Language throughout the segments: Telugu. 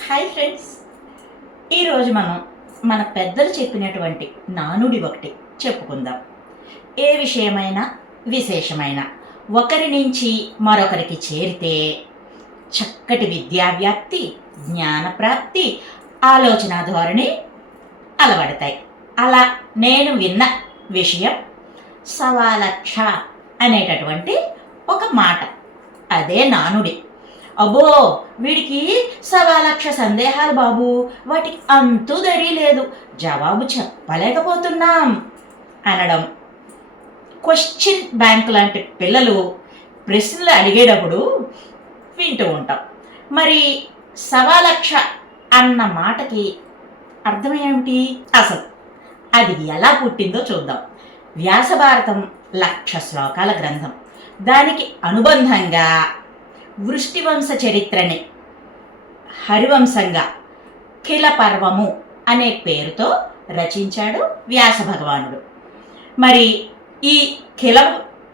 హాయ్ ఫ్రెండ్స్, ఈరోజు మనం మన పెద్దలు చెప్పినటువంటి నానుడి ఒకటి చెప్పుకుందాం. ఏ విషయమైనా విశేషమైన ఒకరి నుంచి మరొకరికి చేరితే చక్కటి విద్యావ్యాప్తి, జ్ఞానప్రాప్తి, ఆలోచన ధోరణి అలవడతాయి. అలా నేను విన్న విషయం సవాలక్ష అనేటటువంటి ఒక మాట. అదే నానుడి. అబ్బో, వీడికి సవాలక్ష సందేహాలు బాబు, వాటికి అంతూ దరియలేదు, జవాబు చెప్పలేకపోతున్నాం అనడం. క్వశ్చన్ బ్యాంక్ లాంటి పిల్లలు ప్రశ్నలు అడిగేటప్పుడు వింటూ ఉంటాం. మరి సవాలక్ష అన్న మాటకి అర్థం ఏమిటి? అసలు అది ఎలా పుట్టిందో చూద్దాం. వ్యాసభారతం 1,00,000 శ్లోకాల గ్రంథం. దానికి అనుబంధంగా వృష్టివంశ చరిత్రని హరివంశంగా ఖిల పర్వము అనే పేరుతో రచించాడు వ్యాస భగవానుడు. మరి ఈ ఖిల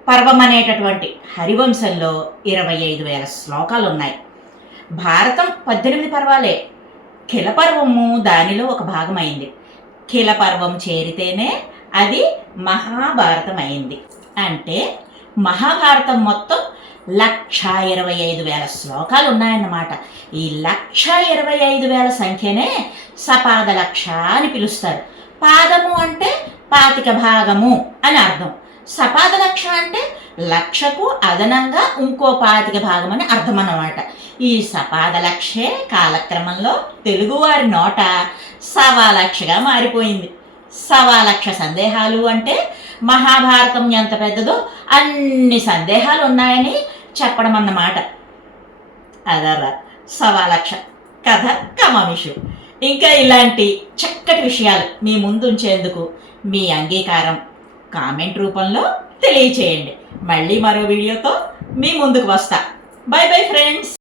పర్వం అనేటటువంటి హరివంశంలో 25,000 శ్లోకాలు ఉన్నాయి. భారతం 18 పర్వాలే, ఖిల పర్వము దానిలో ఒక భాగమైంది. ఖిల పర్వం చేరితేనే అది మహాభారతం అయింది. అంటే మహాభారతం మొత్తం 1,25,000 శ్లోకాలు ఉన్నాయన్నమాట. ఈ 1,25,000 సంఖ్యనే సపాదలక్ష అని పిలుస్తారు. పాదము అంటే 25 భాగము అని అర్థం. సపాదలక్ష అంటే 1,00,000కు అదనంగా ఇంకో 25 భాగం అని అర్థం అన్నమాట. ఈ సపాదలక్షే కాలక్రమంలో తెలుగువారి నోట సవాలక్షగా మారిపోయింది. సవాలక్ష సందేహాలు అంటే మహాభారతం ఎంత పెద్దదో అన్ని సందేహాలు ఉన్నాయని చెప్పడం అన్నమాట. అదరా సవాలక్ష కథ కమమిషు. ఇంకా ఇలాంటి చక్కటి విషయాలు మీ ముందుంచేందుకు మీ అంగీకారం కామెంట్ రూపంలో తెలియచేయండి. మళ్ళీ మరో వీడియోతో మీ ముందుకు వస్తా. By bye friends.